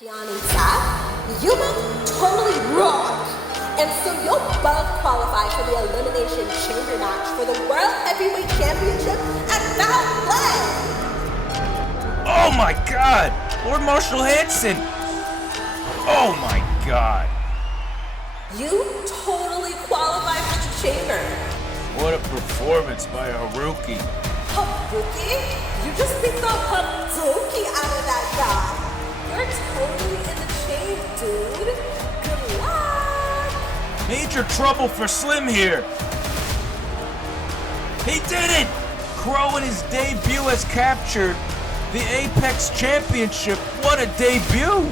Keanu Zach, you look totally wrong. And so you'll both qualify for the Elimination Chamber match for the World Heavyweight Championship at Foul Play. Oh my God! Lord Marshall Hanson! Oh my God! You totally qualify for the Chamber. What a performance by a rookie. Habuki? You just beat the Habuki out of that guy. You're totally in the chamber, dude. Good luck. Major trouble for Slim here. He did it! Crow in his debut has captured the Apex Championship. What a debut!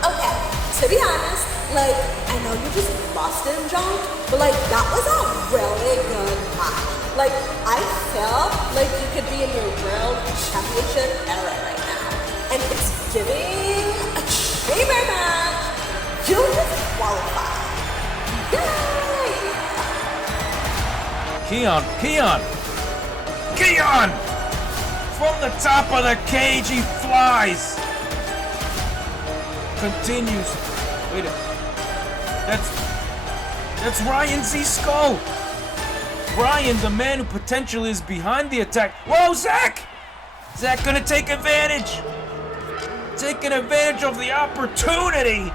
Okay, to be honest, I know you just lost him, John, but that was a really good match. I feel like you could be in your world championship era right now. And it's giving a chamber match. You just qualified. Yay! Keon! From the top of the cage, he flies. Continues. Wait a minute. That's Ryan Z. Skull. Ryan, the man who potentially is behind the attack. Whoa, Zach! Zach gonna take advantage. Taking advantage of the opportunity.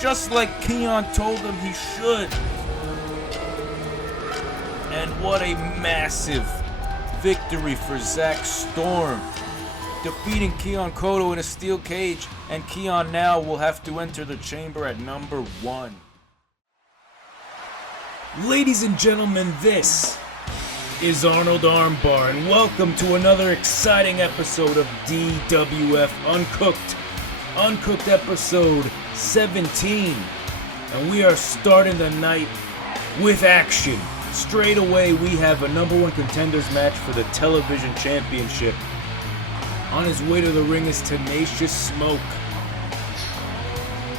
Just like Keon told him he should. And what a massive victory for Zach Storm. Defeating Keon Koto in a steel cage. And Keon now will have to enter the chamber at number 1. Ladies and gentlemen, this is Arnold Armbar, and welcome to another exciting episode of DWF Uncooked. Uncooked episode 17. And we are starting the night with action. Straight away, we have a number 1 contenders match for the television championship. On his way to the ring is Tenacious Smoke.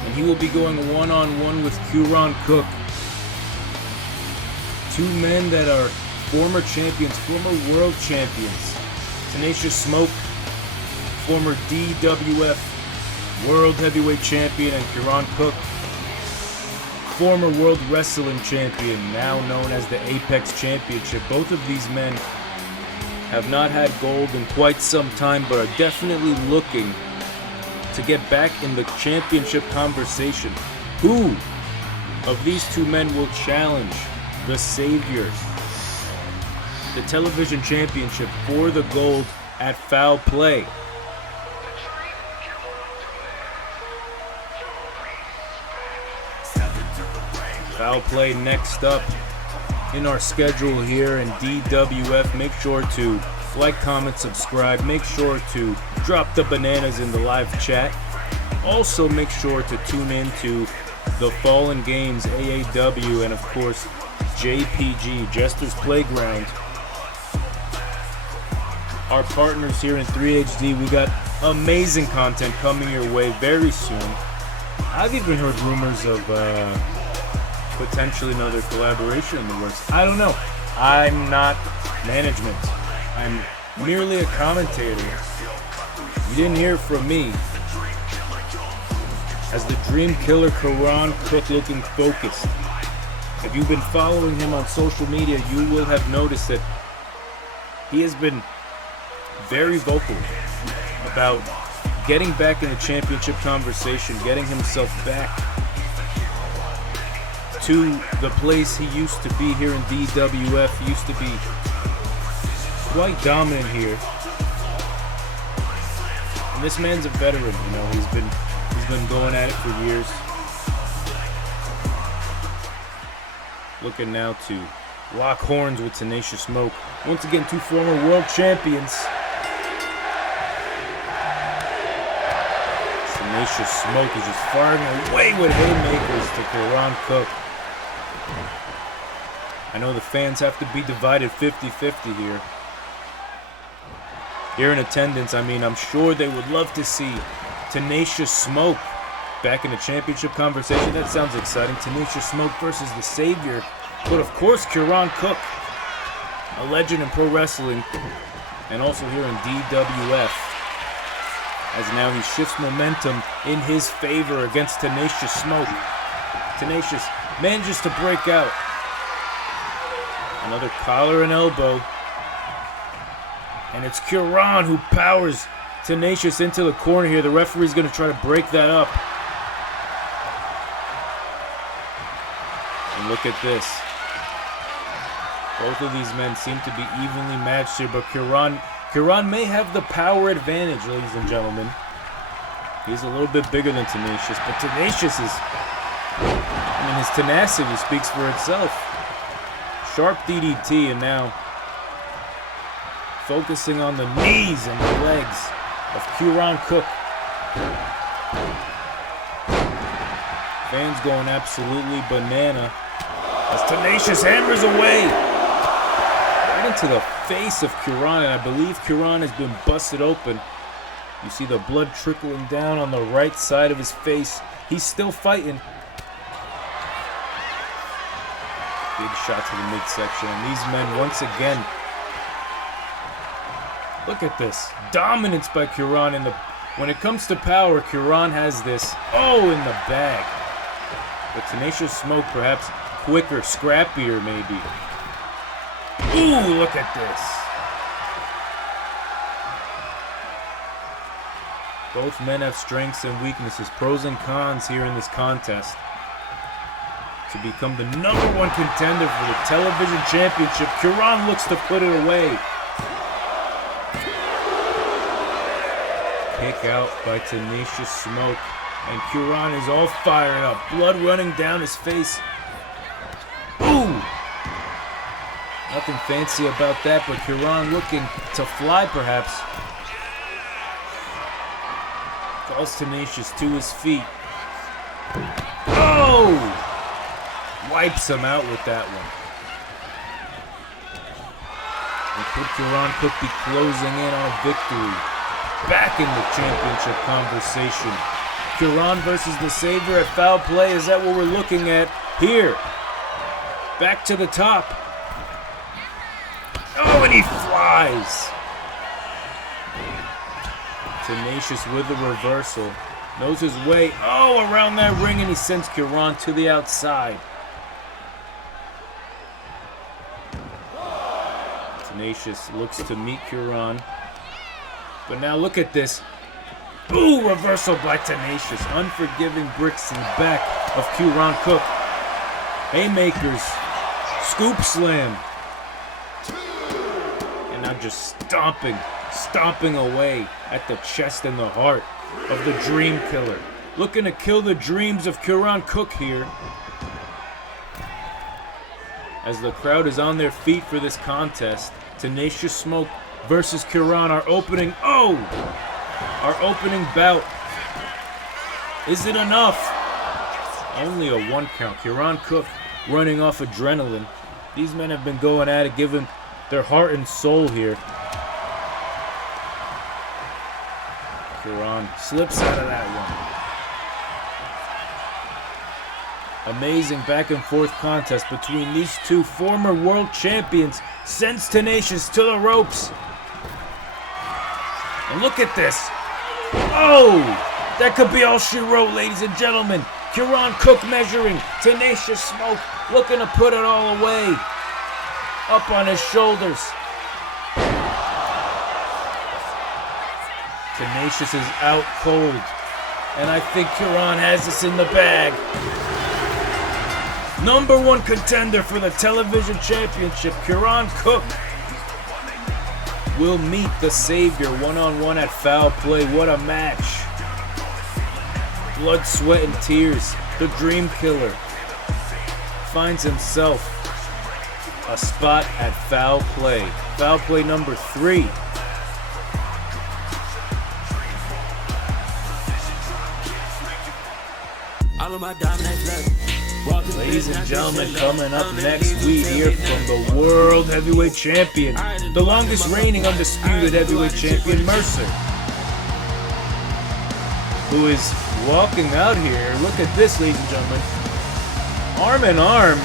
And he will be going one-on-one with Kieran Cook. 2 men that are former champions, former world champions. Tenacious Smoke, former DWF World Heavyweight Champion, and Kieran Cook, former World Wrestling Champion, now known as the Apex Championship. Both of these men have not had gold in quite some time, but are definitely looking to get back in the championship conversation. Who of these 2 men will challenge the Saviors, the television championship, for the gold at Foul Play? Foul Play next up in our schedule here in DWF. Make sure to like, comment, subscribe. Make sure to drop the bananas in the live chat. Also make sure to tune in to the Fallen Games AAW and of course JPG, Jester's Playground. Our partners here in 3HD, we got amazing content coming your way very soon. I've even heard rumors of potentially another collaboration in the works. I don't know. I'm not management. I'm merely a commentator. You didn't hear from me. As the Dream Killer Kieran Cook looking focused. If you've been following him on social media, you will have noticed that he has been very vocal about getting back in the championship conversation, getting himself back to the place he used to be here in DWF. He used to be quite dominant here. And this man's a veteran, he's been going at it for years. Looking now to lock horns with Tenacious Smoke. Once again, 2 former world champions. Tenacious Smoke is just firing away with haymakers to Kieran Cook. I know the fans have to be divided 50-50 here. Here in attendance, I'm sure they would love to see Tenacious Smoke back in the championship conversation. That sounds exciting. Tenacious Smoke versus the Savior. But of course, Kieran Cook, a legend in pro wrestling, and also here in DWF. as now he shifts momentum in his favor against Tenacious Smoke. Tenacious manages to break out. Another collar and elbow. And it's Kieran who powers Tenacious into the corner here. The referee's going to try to break that up. And look at this. Both of these men seem to be evenly matched here, but Kieran may have the power advantage, ladies and gentlemen. He's a little bit bigger than Tenacious, but Tenacious is, his tenacity speaks for itself. Sharp DDT, and now focusing on the knees and the legs of Kieran Cook. Fans going absolutely banana as Tenacious hammers away right into the face of Kieran, and I believe Kieran has been busted open. You see the blood trickling down on the right side of his face. He's still fighting. Big shot to the midsection, and these men once again. Look at this dominance by Kieran in the. When it comes to power, Kieran has this. Oh, in the bag. But Tenacious Smoke perhaps quicker, scrappier maybe. Ooh, look at this. Both men have strengths and weaknesses, pros and cons here in this contest. To become the #1 contender for the television championship, Kieran looks to put it away. Kick out by Tenacious Smoke, and Kieran is all fired up, blood running down his face. Ooh! Nothing fancy about that, but Kieran looking to fly perhaps. Calls Tenacious to his feet. Oh! Wipes him out with that one. And could Kieran Cook be closing in on a victory? Back in the championship conversation. Kieran versus the Savior at Foul Play. Is that what we're looking at here? Back to the top. Oh, and he flies. Tenacious with the reversal. Knows his way. Oh, around that ring, and he sends Kieran to the outside. Tenacious looks to meet Kieran. But now look at this. Ooh, reversal by Tenacious. Unforgiving bricks in the back of Kieran Cook. Haymakers. Scoop slam. And now just stomping away at the chest and the heart of the Dream Killer. Looking to kill the dreams of Kieran Cook here. As the crowd is on their feet for this contest, Tenacious Smoke versus Kieran, our opening bout. Is it enough? Only a 1 count. Kieran Cook running off adrenaline. These men have been going at it, giving their heart and soul here. Kieran slips out of that one. Amazing back and forth contest between these two former world champions. Sends Tenacious to the ropes. And look at this. Oh, that could be all she wrote, ladies and gentlemen. Kieran Cook measuring. Tenacious Smoke looking to put it all away. Up on his shoulders. Tenacious is out cold. And I think Kieran has this in the bag. #1 contender for the television championship, Kieran Cook, will meet the Savior one-on-one at Foul Play. What a match. Blood, sweat, and tears. The Dream Killer finds himself a spot at Foul Play. Foul Play #3. Ladies and gentlemen, coming up next, we hear from the World Heavyweight Champion, the longest reigning undisputed heavyweight champion, Mercer, who is walking out here. Look at this, ladies and gentlemen. Arm in arm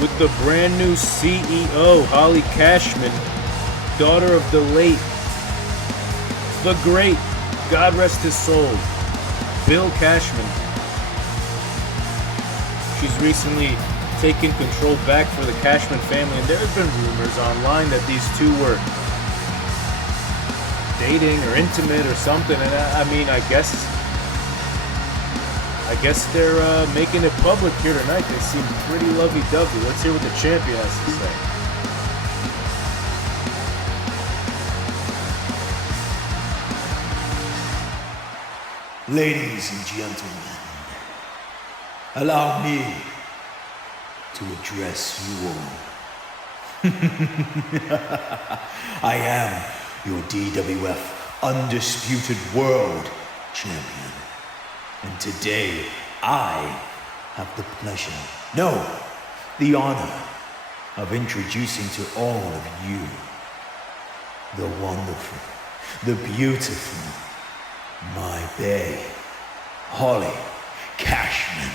with the brand new CEO, Holly Cashman, daughter of the late, the great God rest his soul, Bill Cashman. She's recently taken control back for the Cashman family, and there have been rumors online that these two were dating or intimate or something. And I mean, I guess they're making it public here tonight. They seem pretty lovey-dovey. Let's hear what the champion has to say. Ladies and gentlemen, allow me to address you all. I am your DWF Undisputed World Champion. And today, I have the pleasure, no, the honor of introducing to all of you the wonderful, the beautiful, my bae, Holly Cashman.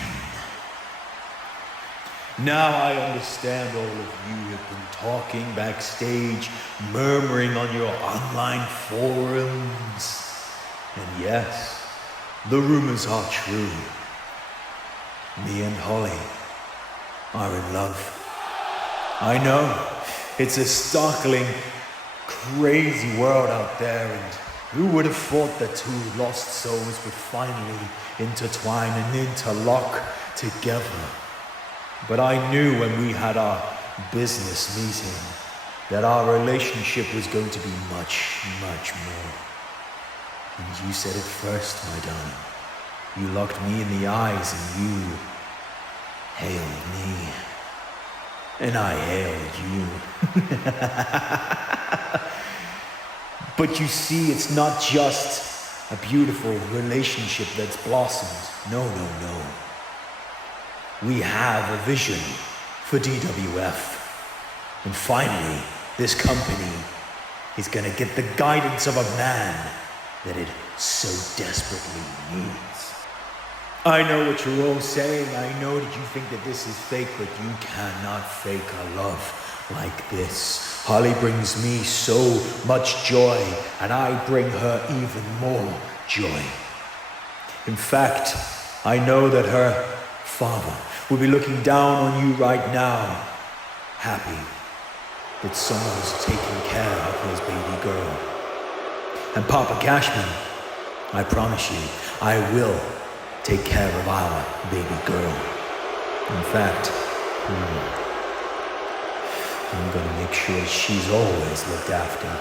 Now I understand all of you have been talking backstage, murmuring on your online forums. And yes, the rumors are true. Me and Holly are in love. I know, it's a startling, crazy world out there, and who would have thought that two lost souls would finally intertwine and interlock together? But I knew when we had our business meeting that our relationship was going to be much, much more. And you said it first, my darling. You looked me in the eyes and you hailed me. And I hailed you. But you see, it's not just a beautiful relationship that's blossomed. No, no, no. We have a vision for DWF. And finally, this company is gonna get the guidance of a man that it so desperately needs. I know what you're all saying. I know that you think that this is fake, but you cannot fake a love like this. Holly brings me so much joy, and I bring her even more joy. In fact, I know that her father will be looking down on you right now, happy that someone's taking care of his baby girl. And Papa Cashman, I promise you, I will take care of our baby girl. In fact, I'm gonna make sure she's always looked after.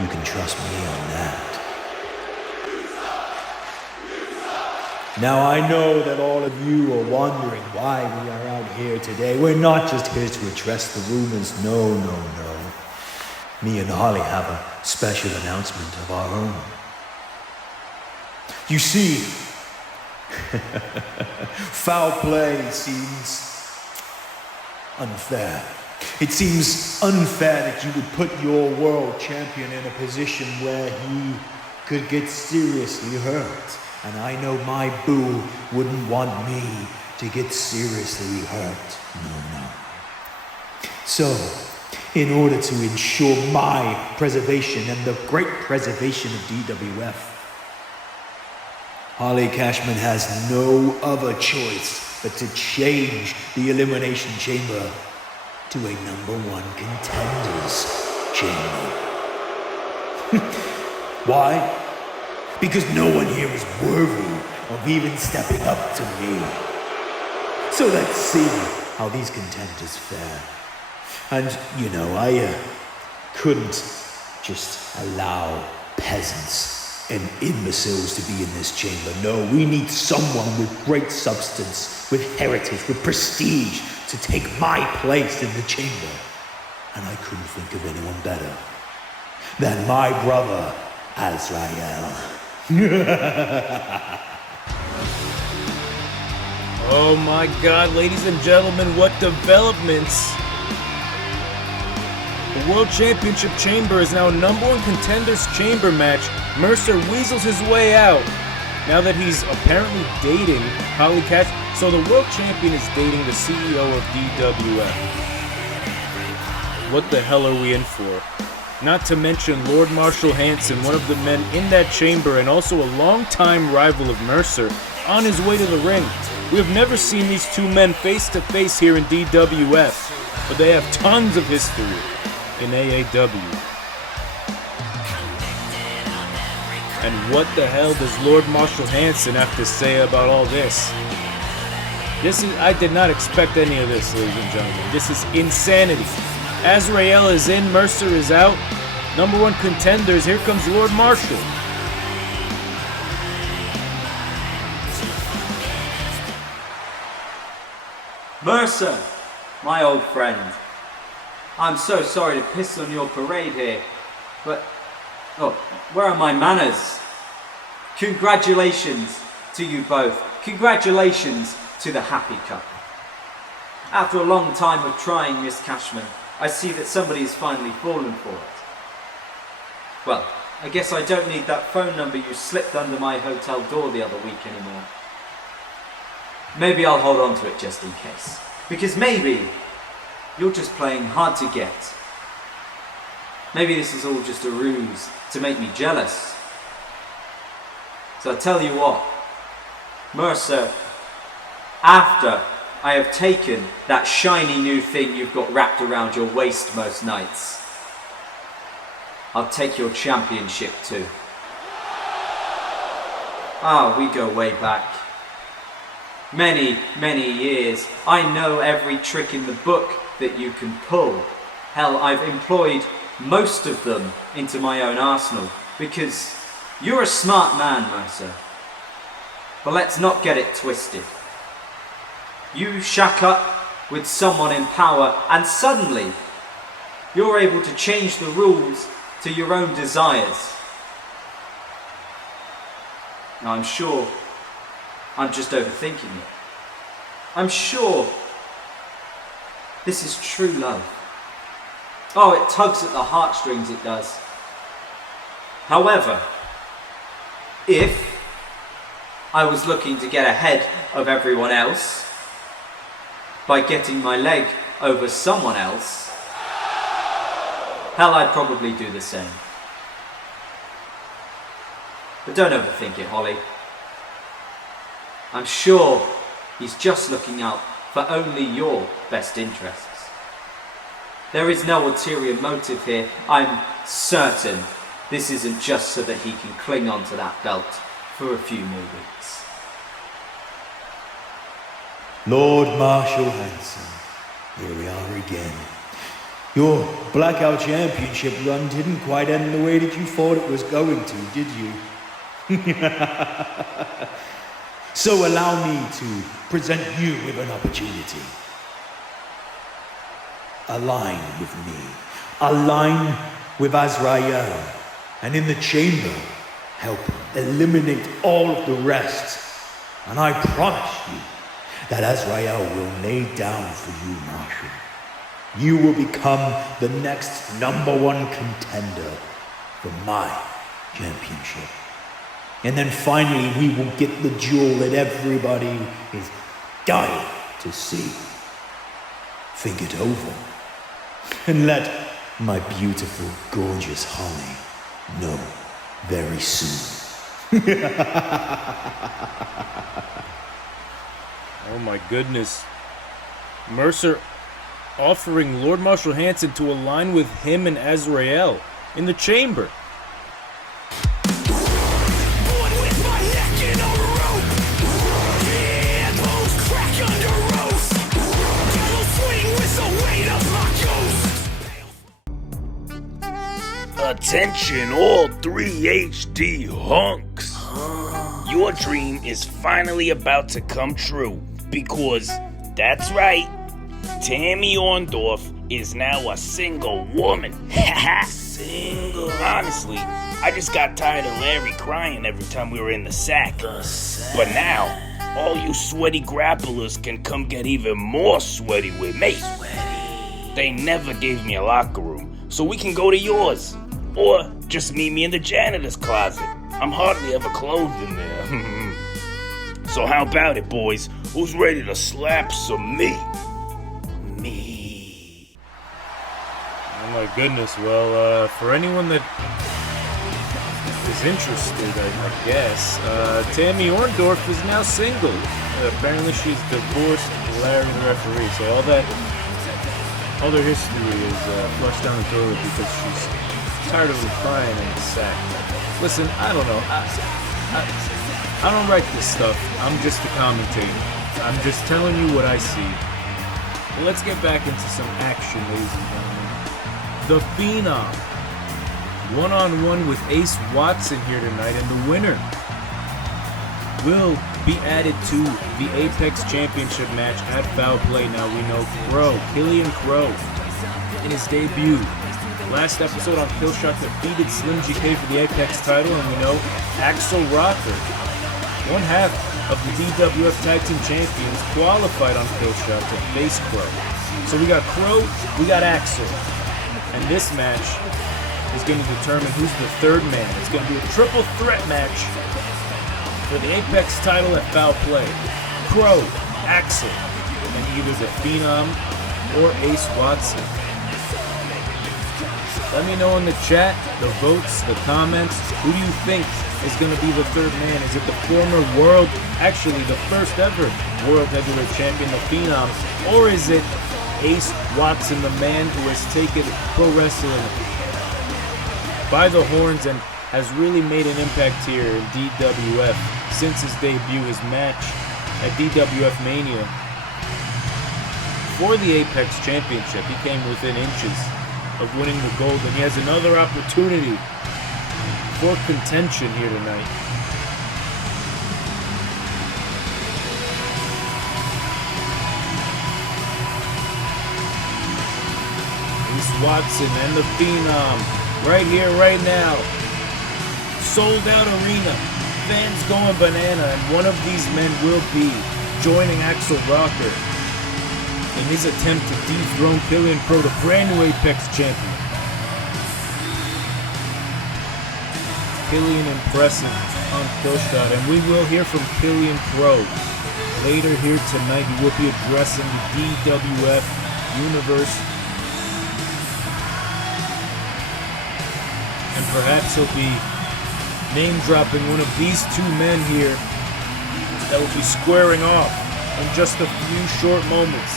You can trust me on that. Now I know that all of you are wondering why we are out here today. We're not just here to address the rumors. No, no, no. Me and Holly have a special announcement of our own. You see, foul play seems unfair. It seems unfair that you would put your world champion in a position where he could get seriously hurt. And I know my boo wouldn't want me to get seriously hurt. No, no. So, in order to ensure my preservation and the great preservation of DWF, Holly Cashman has no other choice but to change the Elimination Chamber to a #1 contenders chamber. Why? Because no one here is worthy of even stepping up to me. So let's see how these contenders fare. And, you know, I couldn't just allow peasants and imbeciles to be in this chamber. No, we need someone with great substance, with heritage, with prestige, to take my place in the chamber. And I couldn't think of anyone better than my brother, Azrael. Oh my God, ladies and gentlemen, what developments! The World Championship Chamber is now #1 contenders chamber match. Mercer weasels his way out now that he's apparently dating Holly Cash. So the World Champion is dating the CEO of DWF. What the hell are we in for? Not to mention Lord Marshall Hanson, one of the men in that chamber and also a longtime rival of Mercer, on his way to the ring. We have never seen these two men face to face here in DWF, but they have tons of history in AAW. And what the hell does Lord Marshall Hanson have to say about all this? I did not expect any of this, ladies and gentlemen. This is insanity. Azrael is in, Mercer is out. Number one contenders, here comes Lord Marshall. Mercer, my old friend. I'm so sorry to piss on your parade here, but where are my manners? Congratulations to you both. Congratulations to the happy couple. After a long time of trying, Miss Cashman, I see that somebody has finally fallen for it. Well, I guess I don't need that phone number you slipped under my hotel door the other week anymore. Maybe I'll hold on to it just in case. Because maybe you're just playing hard to get. Maybe this is all just a ruse to make me jealous. So I tell you what, Mercer, after I have taken that shiny new thing you've got wrapped around your waist most nights, I'll take your championship too. We go way back. Many, many years. I know every trick in the book that you can pull. Hell, I've employed most of them into my own arsenal, because you're a smart man, Mercer. But let's not get it twisted. You shack up with someone in power and suddenly you're able to change the rules to your own desires. Now, I'm sure I'm just overthinking it. I'm sure this is true love. It tugs at the heartstrings, it does. However, if I was looking to get ahead of everyone else by getting my leg over someone else, hell, I'd probably do the same. But don't overthink it, Holly. I'm sure he's just looking out for only your best interests. There is no ulterior motive here. I'm certain this isn't just so that he can cling on to that belt for a few more weeks. Lord Marshall Hanson, here we are again. Your Blackout Championship run didn't quite end the way that you thought it was going to, did you? So allow me to present you with an opportunity. Align with me. Align with Azrael. And in the chamber, help eliminate all of the rest. And I promise you that Azrael will lay down for you, Marshall. You will become the next number one contender for my championship. And then finally, we will get the jewel that everybody is dying to see. Think it over. And let my beautiful, gorgeous Holly know very soon. Oh my goodness. Mercer offering Lord Marshall Hanson to align with him and Azrael in the chamber. Attention all 3 HD hunks. Your dream is finally about to come true because, that's right, Tammy Orndorff is now a single woman. Single. Honestly, I just got tired of Larry crying every time we were in the sack. But now, all you sweaty grapplers can come get even more sweaty with me. They never gave me a locker room, so we can go to yours. Or just meet me in the janitor's closet. I'm hardly ever clothed in there. So how about it, boys? Who's ready to slap some meat? Me. Oh my my goodness. Well, for anyone that is interested, I guess, Tammy Orndorff is now single. Apparently she's divorced Larry the referee, so all their history is flushed down the toilet because she's tired of him crying in the sack. Listen, I don't know. I don't write this stuff. I'm just a commentator. I'm just telling you what I see. Well, let's get back into some action, ladies and gentlemen. The Phenom, one-on-one with Ace Watson here tonight, and the winner will be added to the Apex Championship match at Foul Play. Now we know Killian Crow, in his debut last episode on Killshot, defeated Slim GK for the Apex title, and we know Axel Rocker, one half of the DWF Tag Team Champions, qualified on Killshot to face Crow. So we got Crow, we got Axel, and this match is going to determine who's the third man. It's going to be a triple threat match for the Apex title at Foul Play. Crow, Axel, and either the Phenom or Ace Watson. Let me know in the chat, the votes, the comments, who do you think is going to be the third man? Is it the former the first ever World Heavyweight Champion, the Phenom, or is it Ace Watson, the man who has taken pro wrestling by the horns and has really made an impact here in DWF since his debut, his match at DWF Mania for the Apex Championship. He came within inches of winning the gold, and he has another opportunity for contention here tonight. Ace Watson and the Phenom, right here, right now. Sold out arena, fans going banana, and one of these men will be joining Axel Rocker in his attempt to dethrone Killian Crow, the brand new Apex champion. Killian impressive on Killshot, and we will hear from Killian Crow later here tonight. He will be addressing the DWF Universe, and perhaps he'll be name-dropping one of these two men here that will be squaring off in just a few short moments.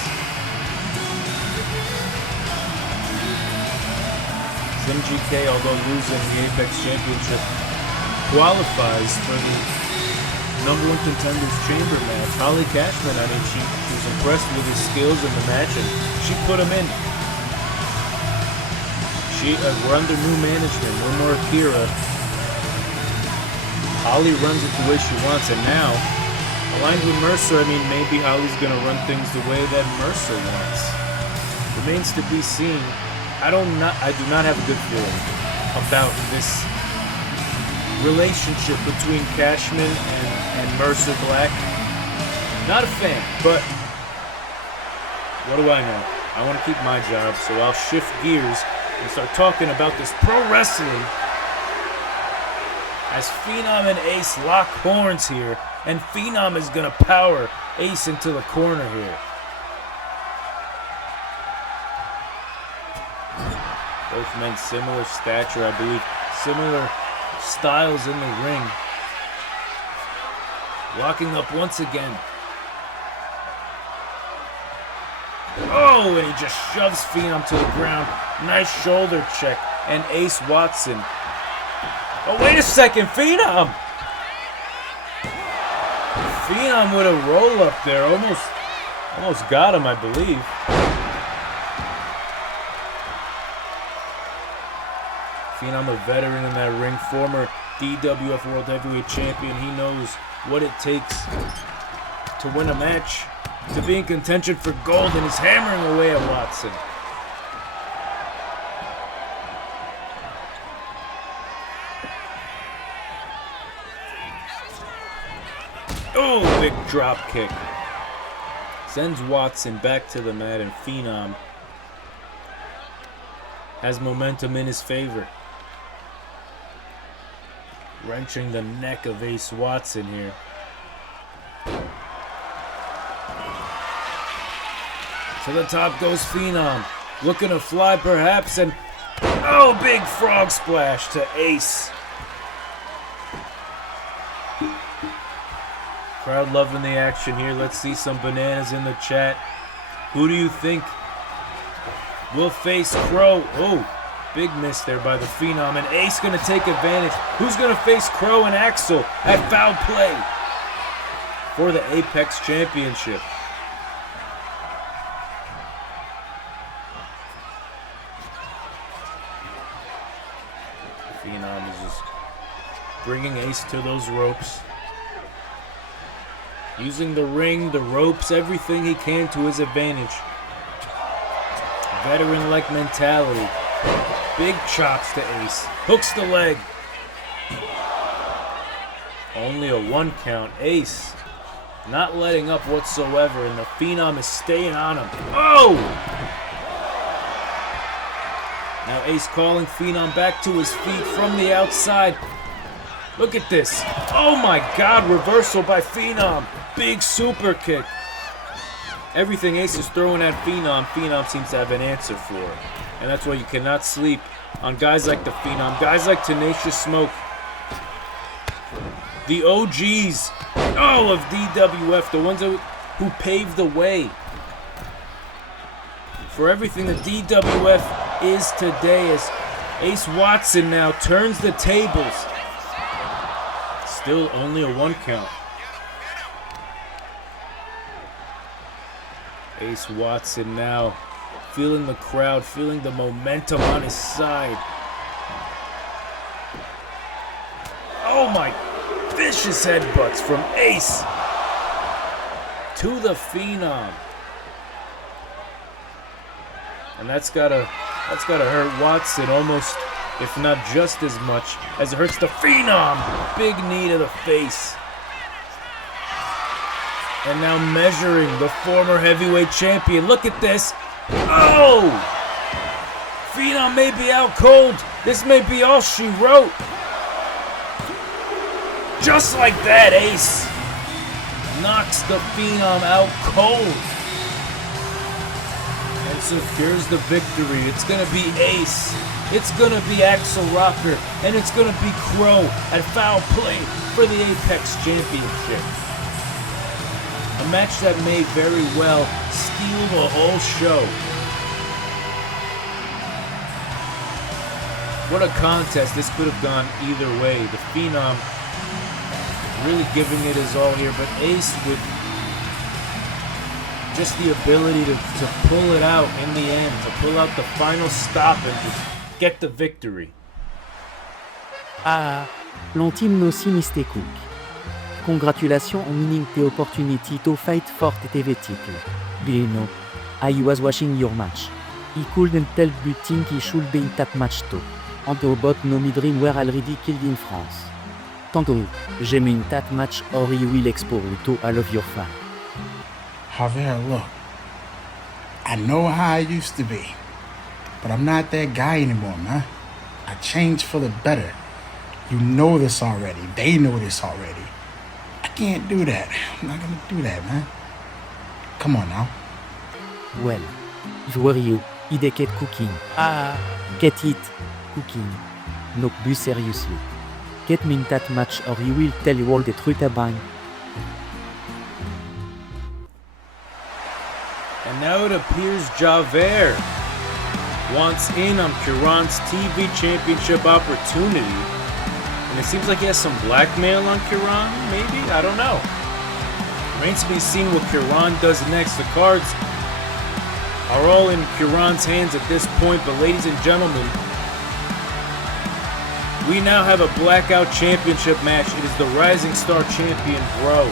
Slim GK, although losing the Apex Championship, qualifies for the #1 Contenders Chamber match. Holly Cashman, she was impressed with his skills in the match, and she put him in. We're under new management, no more Akira. Holly runs it the way she wants, and now, aligned with Mercer, maybe Holly's going to run things the way that Mercer wants. Remains to be seen. I do not have a good feeling about this relationship between Cashman and Mercer Black. Not a fan, but what do I know? I want to keep my job, so I'll shift gears and start talking about this pro wrestling as Phenom and Ace lock horns here, and Phenom is going to power Ace into the corner here. Both men similar stature, I believe, similar styles in the ring. Locking up once again. Oh, and he just shoves Phenom to the ground. Nice shoulder check, and Ace Watson. Oh, wait a second, Phenom! Phenom with a roll up there, almost got him, I believe. Phenom, a veteran in that ring, former DWF World Heavyweight Champion. He knows what it takes to win a match, to be in contention for gold, and is hammering away at Watson. Oh, big drop kick. Sends Watson back to the mat, and Phenom has momentum in his favor. Wrenching the neck of Ace Watson here. To the top goes Phenom. Looking to fly perhaps, and Oh, big frog splash to Ace. Crowd loving the action here. Let's see some bananas in the chat. Who do you think will face Crow? Oh, big miss there by the Phenom. And Ace going to take advantage. Who's going to face Crow and Axel at foul play for the Apex Championship? Phenom is just bringing Ace to those ropes. Using the ring, the ropes, everything he can to his advantage. Veteran-like mentality. Big chops to Ace. Hooks the leg. Only a 1 count. Ace not letting up whatsoever, and the Phenom is staying on him. Oh! Now Ace calling Phenom back to his feet from the outside. Look at this. Oh my God, reversal by Phenom. Big super kick. Everything Ace is throwing at Phenom, Phenom seems to have an answer for. And that's why you cannot sleep on guys like the Phenom, guys like Tenacious Smoke. The OGs, of DWF, the ones who paved the way for everything that DWF is today, as Ace Watson now turns the tables. Still only a 1 count. Ace Watson now feeling the crowd, feeling the momentum on his side. Oh my, vicious headbutts from Ace to the Phenom. And that's gotta hurt Watson almost, if not just as much as it hurts the Phenom. Big knee to the face. And now measuring the former heavyweight champion. Look at this. Oh! Phenom may be out cold. This may be all she wrote. Just like that, Ace knocks the Phenom out cold and secures the victory. It's going to be Ace. It's going to be Axel Rocker. And it's going to be Crow at foul play for the Apex Championship. A match that may very well steal the whole show. What a contest. This could have gone either way. The Phenom really giving it his all here, but Ace with just the ability to pull it out in the end, to pull out the final stop and to get the victory. L'ultime aussi Mr. Cook. Congratulations on winning the opportunity to fight for the TV title. Bruno, I was watching your match. He couldn't help but think he should be in that match too. And about no my dream were already killed in France. Tantôt, j'aime in that match or he will expose to all of your fans. Javier, look, I know how I used to be, but I'm not that guy anymore, man. I changed for the better. You know this already. They know this already. I can't do that. I'm not gonna do that, man. Come on now. Well, if were you, I'd get cooking. Get it, cooking. No, but seriously. Get me in that match or he will tell you all the truth about it. And now it appears Javert wants in on Kiran's TV championship opportunity. And it seems like he has some blackmail on Kiran, maybe? I don't know. Remains to be seen what Kiran does next. The cards are all in Kiran's hands at this point, but ladies and gentlemen, we now have a blackout championship match. It is the Rising Star Champion Bro.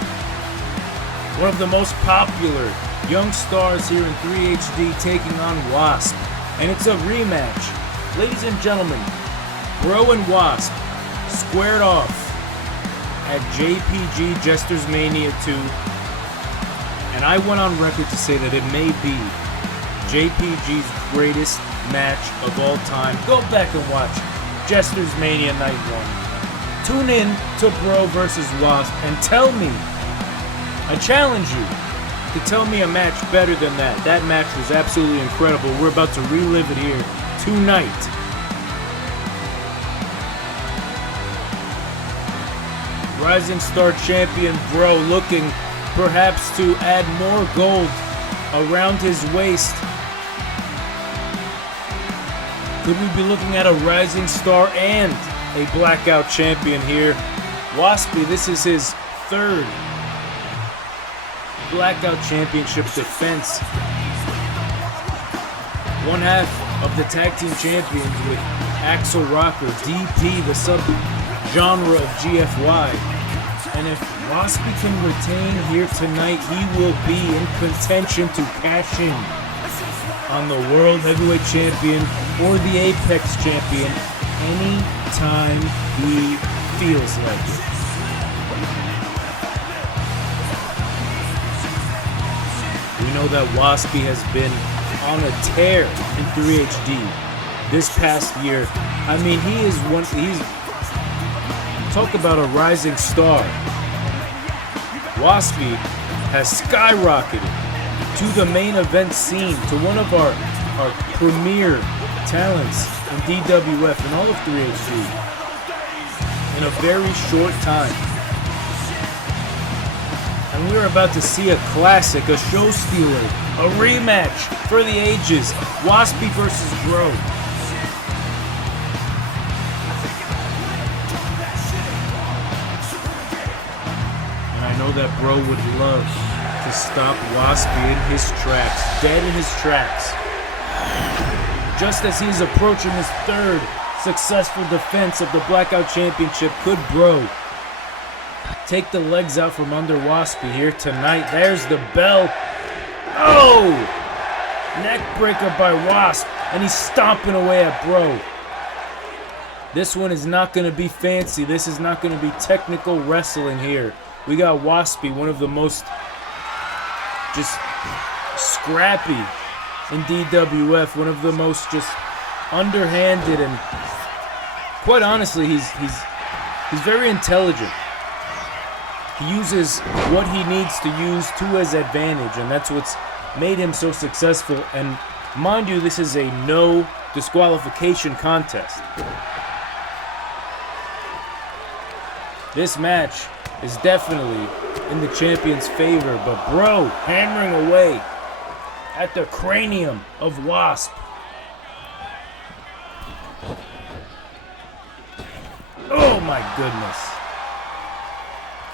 One of the most popular young stars here in 3HD taking on Wasp. And it's a rematch. Ladies and gentlemen, Bro and Wasp squared off at JPG Jester's Mania 2. And I went on record to say that it may be JPG's greatest match of all time. Go back and watch Jester's Mania Night 1. Tune in to Bro vs. Wasp and tell me, I challenge you to tell me a match better than that. That match was absolutely incredible. We're about to relive it here tonight Rising Star Champion Bro looking perhaps to add more gold around his waist. Could we be looking at a Rising Star and a Blackout Champion here? Waspy, this is his third Blackout Championship defense. One half of the Tag Team Champions with Axel Rocker, DP, the sub-genre of GFY. And if Waspy can retain here tonight, he will be in contention to cash in on the World Heavyweight Champion or the Apex Champion anytime he feels like it. We know that Waspy has been on a tear in 3HD this past year. I mean, he's talk about a rising star. Waspy has skyrocketed to the main event scene, to one of our premier talents in DWF and all of 3HD in a very short time. And we're about to see a classic, a show stealer, a rematch for the ages. Waspy versus Bro. And I know that Bro would love to stop Waspy in his tracks, dead in his tracks. Just as he's approaching his third successful defense of the Blackout Championship, could Bro take the legs out from under Waspy here tonight? There's the bell. Oh! Neck breaker by Wasp, and he's stomping away at Bro. This one is not going to be fancy. This is not going to be technical wrestling here. We got Waspy, one of the most just scrappy in DWF, one of the most just underhanded, and quite honestly, he's very intelligent. He uses what he needs to use to his advantage, and that's what's made him so successful. And mind you, this is a no disqualification contest. This match is definitely in the champion's favor, but Bro hammering away at the cranium of Wasp. Oh my goodness.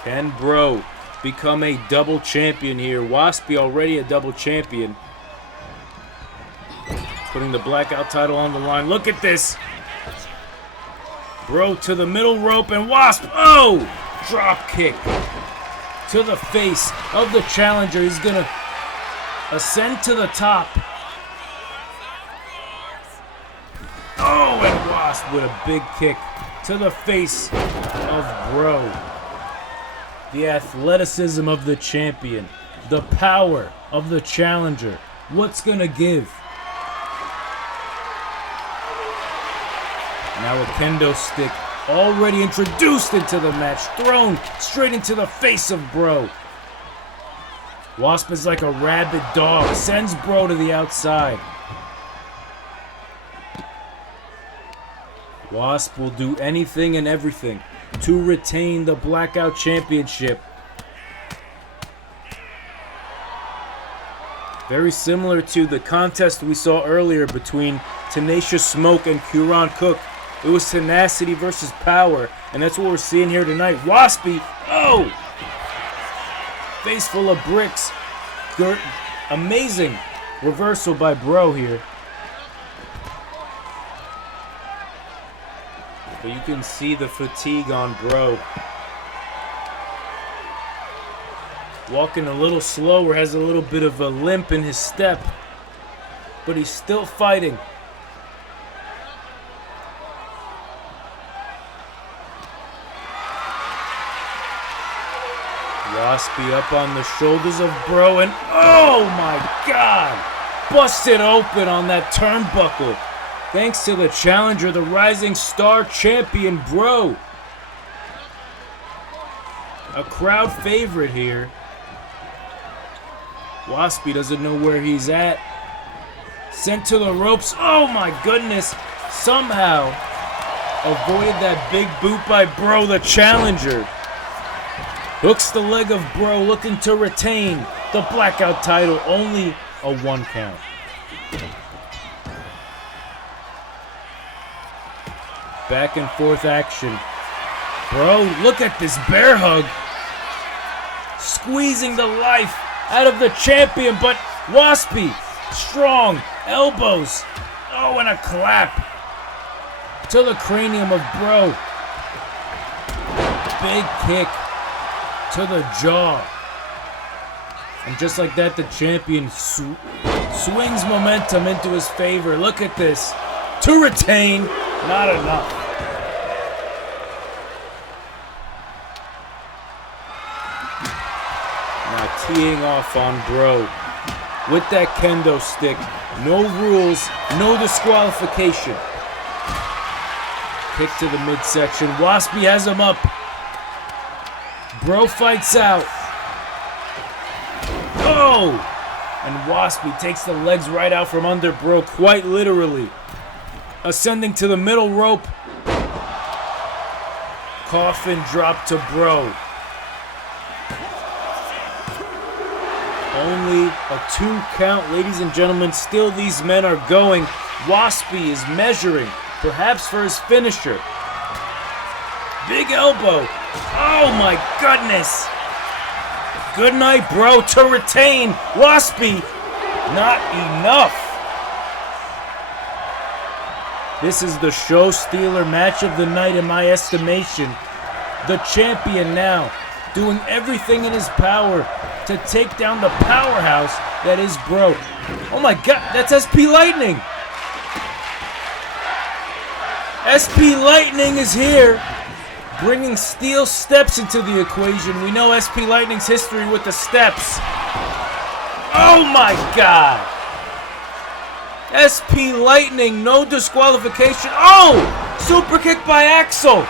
Can Bro become a double champion here? Waspy already a double champion. Putting the Blackout title on the line. Look at this. Bro to the middle rope, and Wasp, oh! Drop kick to the face of the challenger. He's gonna ascend to the top. Oh, and Wasp with a big kick to the face of Bro. The athleticism of the champion, the power of the challenger. What's gonna give? Now a kendo stick already introduced into the match, thrown straight into the face of Bro. Wasp is like a rabid dog, sends Bro to the outside. Wasp will do anything and everything to retain the Blackout Championship. Very similar to the contest we saw earlier between Tenacious Smoke and Huron Cook. It was tenacity versus power, and that's what we're seeing here tonight. Waspy, oh! Face full of bricks. Amazing reversal by Bro here. But you can see the fatigue on Bro. Walking a little slower, has a little bit of a limp in his step, but he's still fighting. Waspy up on the shoulders of Bro, and oh my God! Busted open on that turnbuckle. Thanks to the challenger, the Rising Star Champion, Bro. A crowd favorite here. Waspy doesn't know where he's at. Sent to the ropes. Oh my goodness. Somehow avoided that big boot by Bro, the challenger. Hooks the leg of Bro, looking to retain the Blackout title. Only a 1 count. Back and forth action. Bro, look at this bear hug. Squeezing the life out of the champion, but Waspy, strong, elbows. Oh, and a clap to the cranium of Bro. Big kick to the jaw. And just like that, the champion swings momentum into his favor. Look at this. To retain, not enough. Now teeing off on Bro with that kendo stick. No rules, no disqualification. Kick to the midsection. Waspy has him up. Bro fights out. Oh! And Waspy takes the legs right out from under Bro, quite literally. Ascending to the middle rope. Coffin drop to Bro. Only a 2 count, ladies and gentlemen. Still these men are going. Waspy is measuring, perhaps for his finisher. Big elbow. Oh my goodness. Good night, Bro, to retain. Waspy, not enough. This is the show stealer match of the night in my estimation. The champion now doing everything in his power to take down the powerhouse that is Bro. Oh my god, that's SP Lightning. SP Lightning is here, bringing steel steps into the equation. We know SP Lightning's history with the steps. Oh my god! SP Lightning, no disqualification. Oh! Super kick by Axel.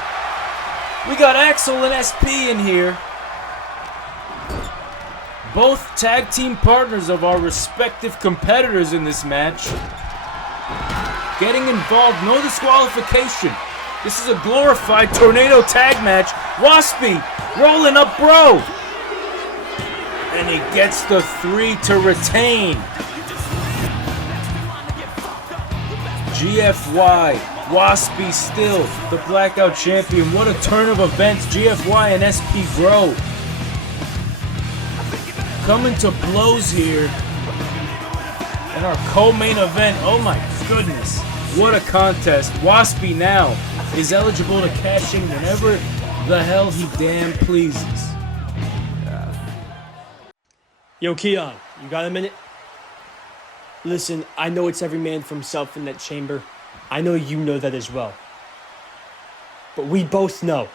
We got Axel and SP in here. Both tag team partners of our respective competitors in this match. Getting involved, no disqualification. This is a glorified tornado tag match. Waspy rolling up Bro. And he gets the 3 to retain. GFY, Waspy still the Blackout champion. What a turn of events. GFY and SP Bro coming to blows here in our co-main event. Oh my goodness. What a contest. Waspy now is eligible to cash in whenever the hell he damn pleases. Yo, Keon, you got a minute? Listen, I know it's every man for himself in that chamber. I know you know that as well. But we both know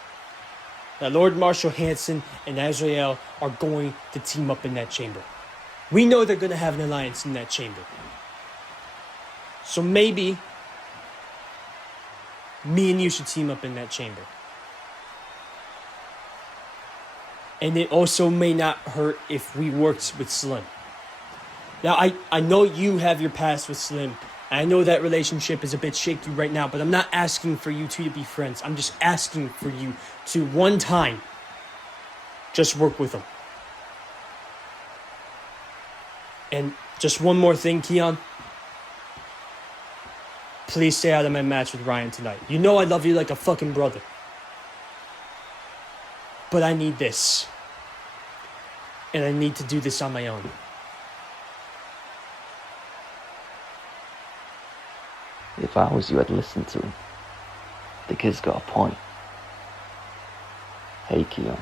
that Lord Marshall Hanson and Azrael are going to team up in that chamber. We know they're going to have an alliance in that chamber. So maybe me and you should team up in that chamber. And it also may not hurt if we worked with Slim. Now, I know you have your past with Slim. I know that relationship is a bit shaky right now, but I'm not asking for you two to be friends. I'm just asking for you to, one time, just work with him. And just one more thing, Keon. Please stay out of my match with Ryan tonight. You know I love you like a fucking brother. But I need this. And I need to do this on my own. If I was you, I'd listen to him. The kid's got a point. Hey, Keon.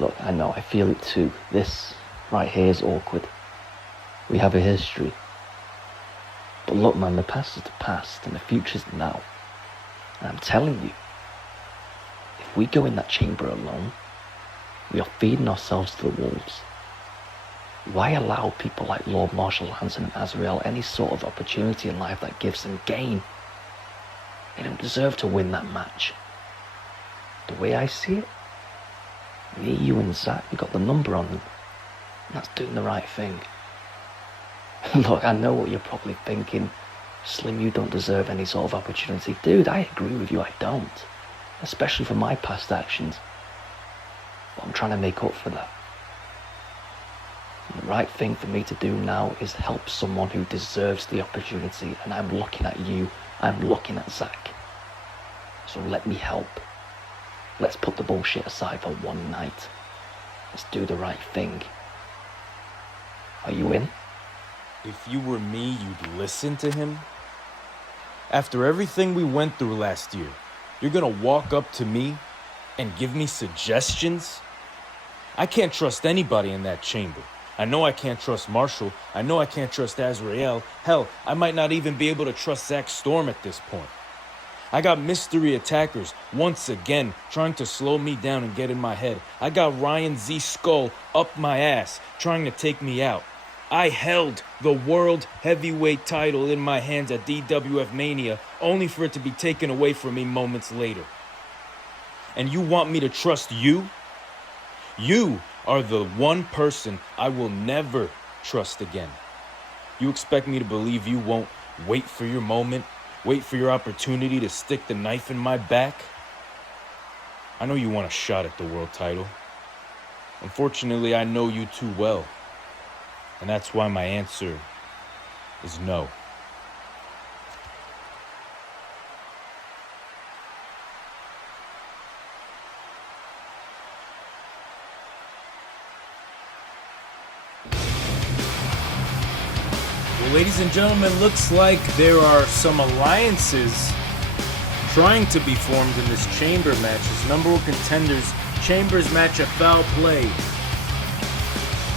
Look, I know, I feel it too. This right here is awkward. We have a history. But look, man, the past is the past and the future's now. And I'm telling you, if we go in that chamber alone, we are feeding ourselves to the wolves. Why allow people like Lord Marshall Hanson and Azrael any sort of opportunity in life that gives them gain? They don't deserve to win that match. The way I see it, me, you and Zach, we got the number on them. And that's doing the right thing. Look, I know what you're probably thinking. Slim, you don't deserve any sort of opportunity. Dude, I agree with you, I don't. especially for my past actions. But I'm trying to make up for that. And the right thing for me to do now is help someone who deserves the opportunity, and I'm looking at you, I'm looking at Zach. So let me help. Let's put the bullshit aside for one night. Let's do the right thing. Are you in? If you were me, you'd listen to him? After everything we went through last year, you're gonna walk up to me and give me suggestions? I can't trust anybody in that chamber. I know I can't trust Marshall. I know I can't trust Azrael. Hell, I might not even be able to trust Zach Storm at this point. I got mystery attackers once again trying to slow me down and get in my head. I got Ryan Z. Skull up my ass trying to take me out. I held the World Heavyweight title in my hands at DWF Mania only for it to be taken away from me moments later. And you want me to trust you? You are the one person I will never trust again. You expect me to believe you won't wait for your moment, wait for your opportunity to stick the knife in my back? I know you want a shot at the world title. Unfortunately, I know you too well. And that's why my answer is no. Well, ladies and gentlemen, looks like there are some alliances trying to be formed in this chamber match. As number one contenders, Chambers match a foul play.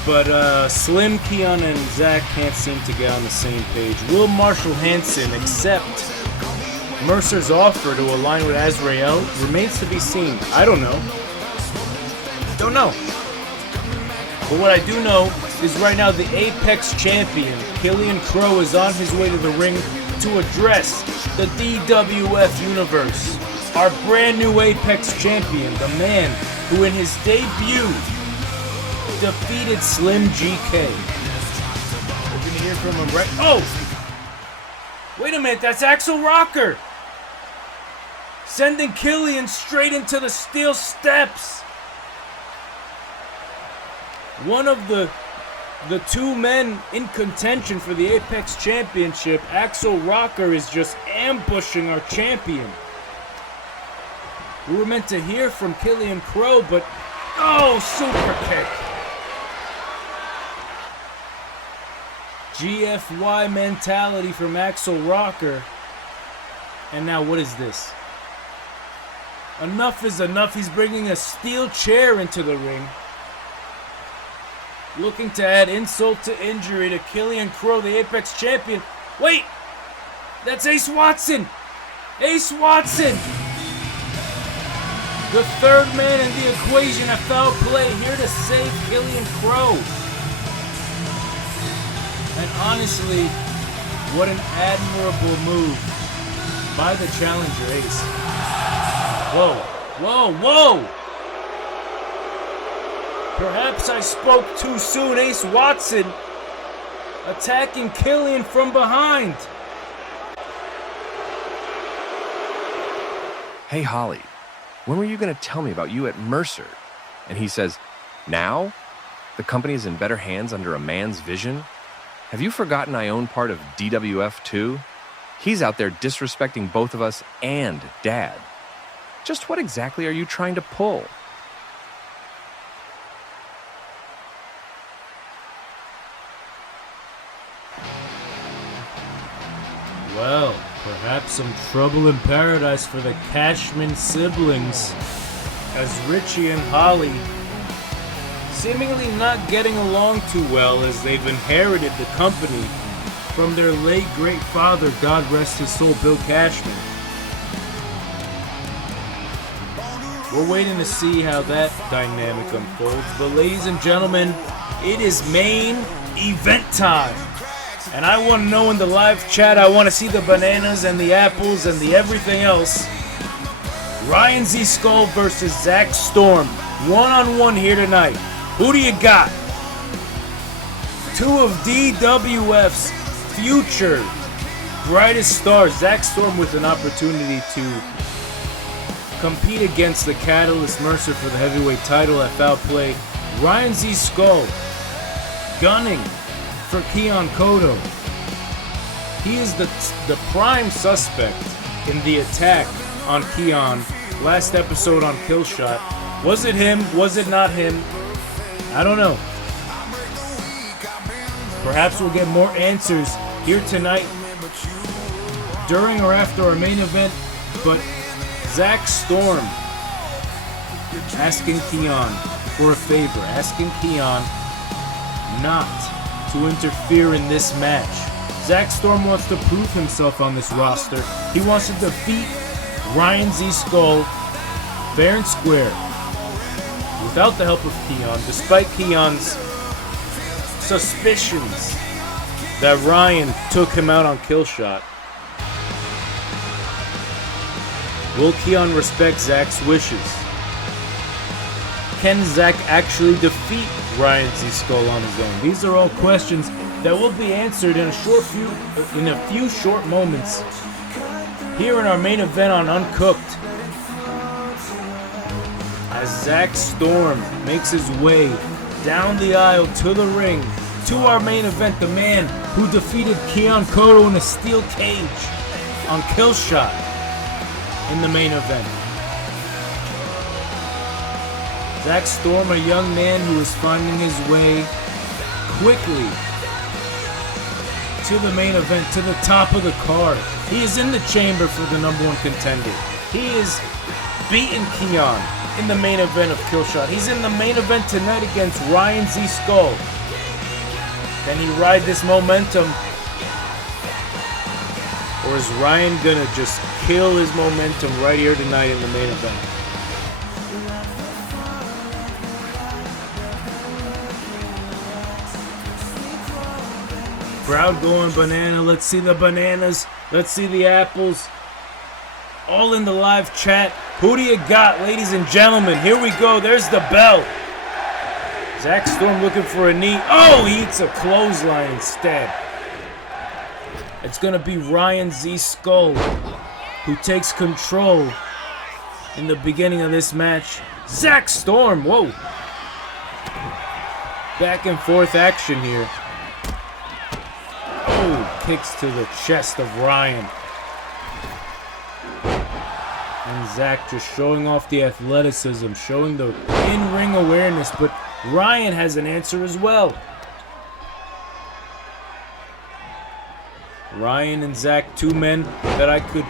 But Slim, Keon, and Zach can't seem to get on the same page. Will Marshall Hanson accept Mercer's offer to align with Azrael? Remains to be seen. I don't know. Don't know. But what I do know is right now the Apex champion, Killian Crow, is on his way to the ring to address the DWF Universe. Our brand new Apex champion, the man who in his debut defeated Slim GK. We're gonna hear from him right. Oh! Wait a minute, that's Axel Rocker! Sending Killian straight into the steel steps. One of the two men in contention for the Apex Championship, Axel Rocker, is just ambushing our champion. We were meant to hear from Killian Crow, but oh, super kick. GFY mentality from Axel Rocker. And now what is this? Enough is enough. He's bringing a steel chair into the ring. Looking to add insult to injury to Killian Crow, the Apex champion. Wait! That's Ace Watson! Ace Watson! The third man in the equation, a foul play here to save Killian Crow. And honestly, what an admirable move by the challenger Ace. Whoa, whoa, whoa! Perhaps I spoke too soon. Ace Watson attacking Killian from behind. Hey, Holly, when were you going to tell me about you at Mercer? And he says, now? The company is in better hands under a man's vision? Have you forgotten I own part of DWF too? He's out there disrespecting both of us and Dad. Just what exactly are you trying to pull? Well, perhaps some trouble in paradise for the Cashman siblings, as Richie and Holly seemingly not getting along too well as they've inherited the company from their late great father, God rest his soul, Bill Cashman. We're waiting to see how that dynamic unfolds, but ladies and gentlemen, it is main event time. And I want to know in the live chat, I want to see the bananas and the apples and the everything else. Ryan Z. Skull versus Zach Storm. One-on-one here tonight. Who do you got? Two of DWF's future brightest stars. Zach Storm with an opportunity to compete against the Catalyst Mercer for the heavyweight title at Foul Play. Ryan Z. Skull gunning for Keon Kodo. He is the prime suspect in the attack on Keon last episode on Killshot. Was it him? Was it not him? I don't know. Perhaps we'll get more answers here tonight during or after our main event, but Zach Storm asking Keon for a favor, asking Keon not to interfere in this match. Zach Storm wants to prove himself on this roster. He wants to defeat Ryan Z. Skull fair and square without the help of Keon, despite Keon's suspicions that Ryan took him out on Killshot. Will Keon respect Zach's wishes? Can Zach actually defeat Ryan Z. Skull on his own? These are all questions that will be answered in a few short moments here in our main event on Uncooked. As Zach Storm makes his way down the aisle to the ring, to our main event, the man who defeated Keon Kodo in a steel cage on Killshot in the main event. Zach Storm, a young man who is finding his way quickly to the main event, to the top of the card. He is in the chamber for the #1 contender. He is beating Keon in the main event of Killshot. He's in the main event tonight against Ryan Z. Skull. Can he ride this momentum? Or is Ryan gonna just kill his momentum right here tonight in the main event? Crowd going banana. Let's see the bananas. Let's see the apples. All in the live chat. Who do you got, ladies and gentlemen? Here we go. There's the bell. Zach Storm looking for a knee. Oh, he eats a clothesline instead. It's going to be Ryan Z. Skull who takes control in the beginning of this match. Zach Storm, whoa. Back and forth action here. Oh, kicks to the chest of Ryan. And Zach just showing off the athleticism, showing the in-ring awareness, but Ryan has an answer as well. Ryan and Zach, two men that I could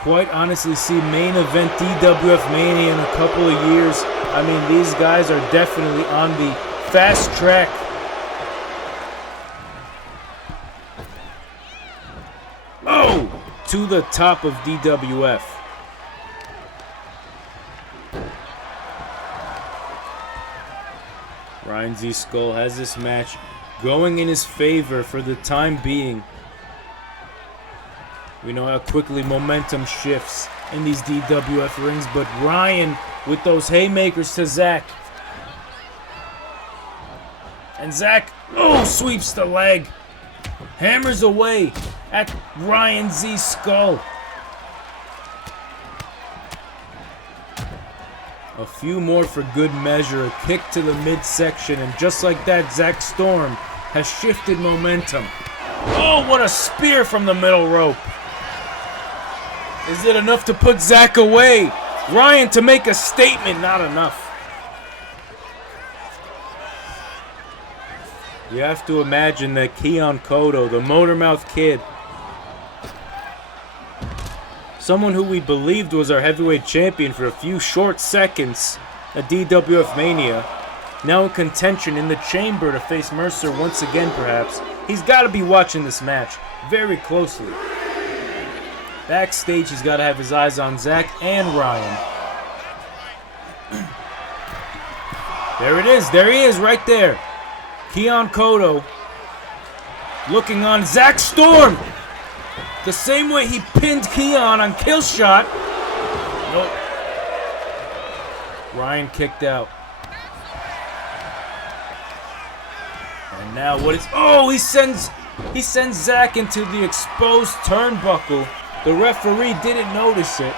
quite honestly see main event DWF Mania in a couple of years. I mean, these guys are definitely on the fast track. Oh! To the top of DWF. Ryan Z. Skull has this match going in his favor for the time being. We know how quickly momentum shifts in these DWF rings, but Ryan with those haymakers to Zach. And Zach, oh, sweeps the leg. Hammers away at Ryan Z. Skull. A few more for good measure. A kick to the midsection, and just like that, Zach Storm has shifted momentum. Oh, what a spear from the middle rope. Is it enough to put Zach away? Ryan to make a statement, not enough. You have to imagine that Keon Kodo, the Motormouth Kid, someone who we believed was our heavyweight champion for a few short seconds at DWF Mania, now in contention in the chamber to face Mercer once again perhaps. He's got to be watching this match very closely. Backstage, he's got to have his eyes on Zach and Ryan. There it is. There he is right there. Keon Kodo looking on Zach Storm. The same way he pinned Keon on Killshot. Nope. Ryan kicked out. And now what is... Oh, he sends Zach into the exposed turnbuckle. The referee didn't notice it.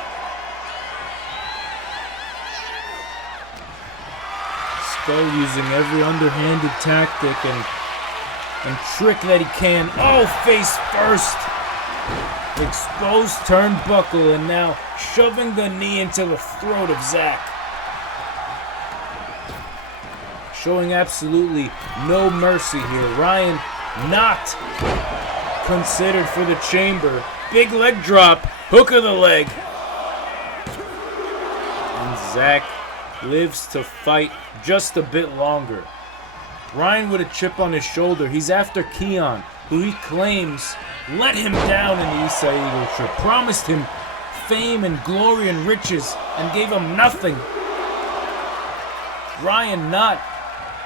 Skull using every underhanded tactic and trick that he can. Oh, face first. Exposed turnbuckle and now shoving the knee into the throat of Zack. Showing absolutely no mercy here. Ryan not considered for the chamber. Big leg drop. Hook of the leg. And Zack lives to fight just a bit longer. Ryan with a chip on his shoulder. He's after Keon, who he claims let him down in the Eastside Eagle trip. Promised him fame and glory and riches and gave him nothing. Ryan not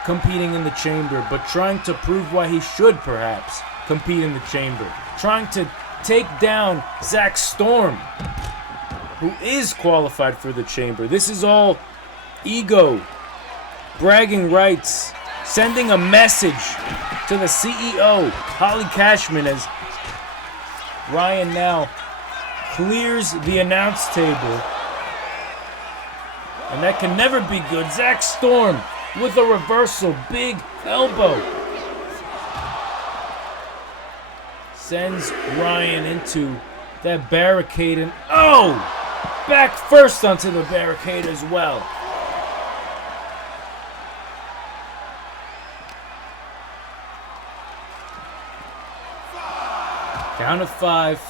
competing in the chamber, but trying to prove why he should perhaps compete in the chamber. Trying to take down Zack Storm, who is qualified for the chamber. This is all ego, bragging rights, sending a message to the CEO, Holly Cashman, as Ryan now clears the announce table. And that can never be good. Zack Storm with a reversal, big elbow. Sends Ryan into that barricade and back first onto the barricade as well. Count of 5.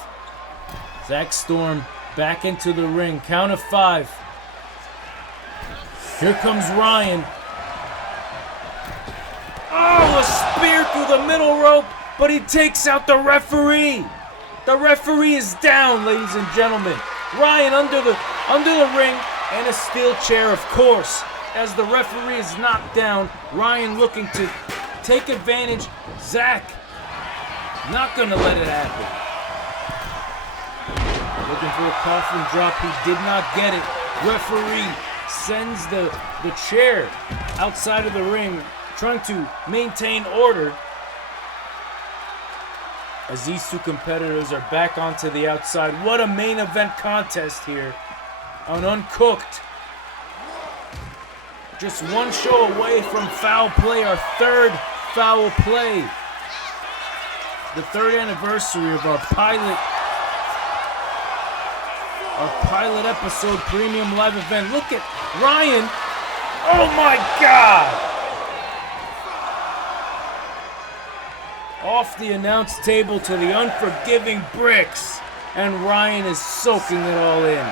Zack Storm back into the ring. Count of 5. Here comes Ryan. Oh, a spear through the middle rope, but he takes out the referee. The referee is down, ladies and gentlemen. Ryan under the ring and a steel chair, of course. As the referee is knocked down, Ryan looking to take advantage. Zack not gonna let it happen. Looking for a coffin drop, he did not get it. Referee sends the chair outside of the ring, trying to maintain order. As these two competitors are back onto the outside. What a main event contest here on Uncooked. Just one show away from foul play, our third foul play. The third anniversary of our pilot episode premium live event. Look at Ryan. Oh my God! Off the announce table to the unforgiving bricks, and Ryan is soaking it all in.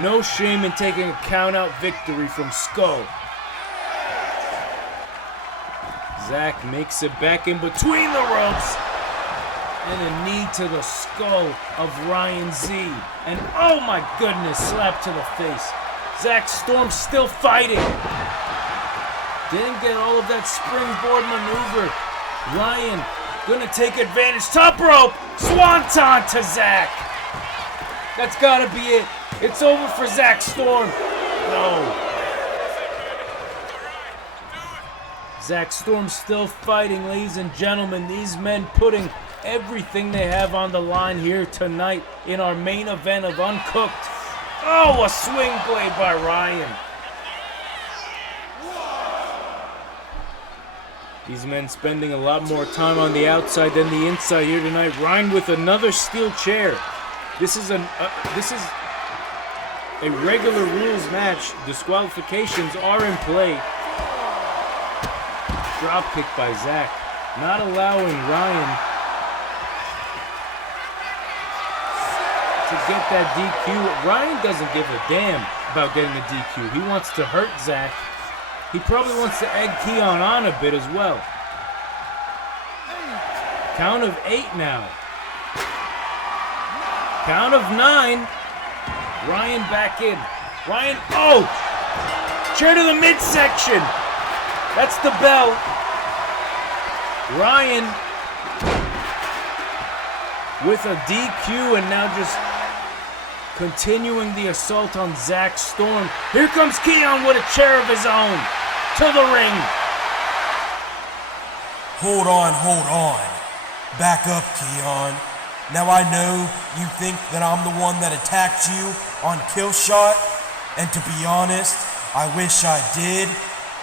No shame in taking a count-out victory from Skull. Zack makes it back in between the ropes. And a knee to the skull of Ryan Z. And oh my goodness, slap to the face. Zack Storm still fighting. Didn't get all of that springboard maneuver. Ryan gonna take advantage. Top rope, swanton to Zack. That's gotta be it. It's over for Zack Storm. No. Zack Storm still fighting, ladies and gentlemen. These men putting everything they have on the line here tonight in our main event of Uncooked. Oh, a swing blade by Ryan. These men spending a lot more time on the outside than the inside here tonight. Ryan with another steel chair. This is a regular rules match. Disqualifications are in play. Drop kick by Zack, not allowing Ryan to get that DQ. Ryan doesn't give a damn about getting the DQ. He wants to hurt Zack. He probably wants to egg Keon on a bit as well. Count of 8 now. Count of 9. Ryan back in. Ryan, chair to the midsection. That's the bell. Ryan with a DQ and now just continuing the assault on Zack Storm. Here comes Keon with a chair of his own to the ring. Hold on. Back up, Keon. Now I know you think that I'm the one that attacked you on Kill Shot, and to be honest, I wish I did,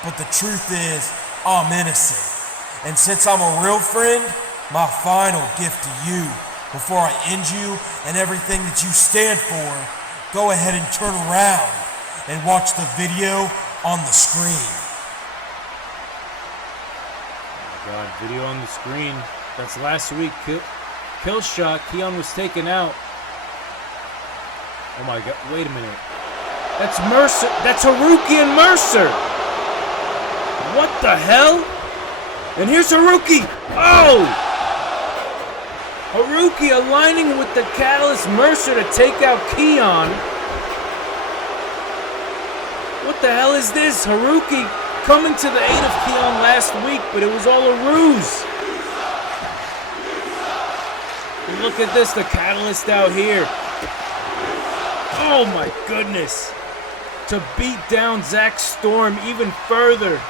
but the truth is, I'm innocent. And since I'm a real friend, my final gift to you, before I end you and everything that you stand for, go ahead and turn around and watch the video on the screen. Oh my God, video on the screen. That's last week. Kill shot. Keon was taken out. Oh my God, wait a minute. That's Mercer. That's Haruki and Mercer. What the hell? And here's Haruki. Oh! Haruki aligning with the Catalyst Mercer to take out Keon. What the hell is this? Haruki coming to the aid of Keon last week, but it was all a ruse. And look at this, the Catalyst out here. Oh my goodness. To beat down Zack Storm even further.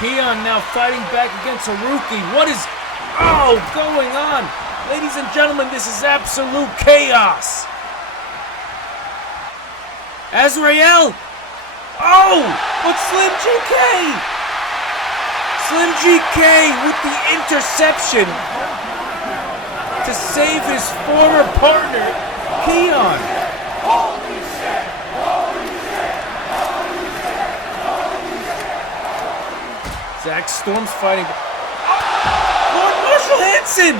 Keon now fighting back against Haruki. What is going on? Ladies and gentlemen, this is absolute chaos. Azrael! Oh! But Slim GK! Slim GK with the interception to save his former partner, Keon. Holy shit! Zack Storm's fighting. Lord Marshall Hansen!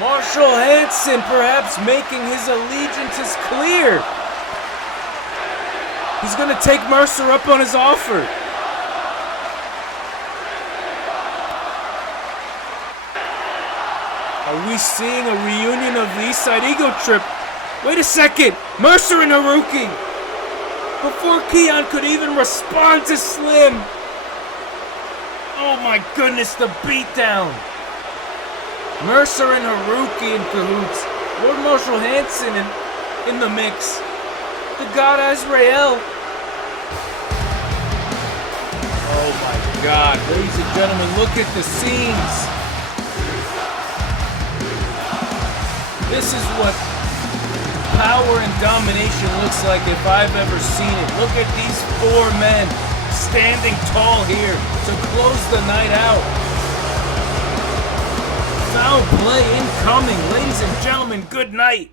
Marshall Hansen perhaps making his allegiances clear. He's going to take Mercer up on his offer. Are we seeing a reunion of the Eastside Ego Trip? Wait a second! Mercer and Haruki! Before Keon could even respond to Slim! Oh my goodness, the beatdown! Mercer and Haruki in cahoots. Lord Marshall Hansen in the mix. The God Azrael. Oh my God, ladies and gentlemen, look at the scenes. This is what power and domination looks like if I've ever seen it. Look at these four men standing tall here to close the night out. Foul play incoming. Ladies and gentlemen, good night.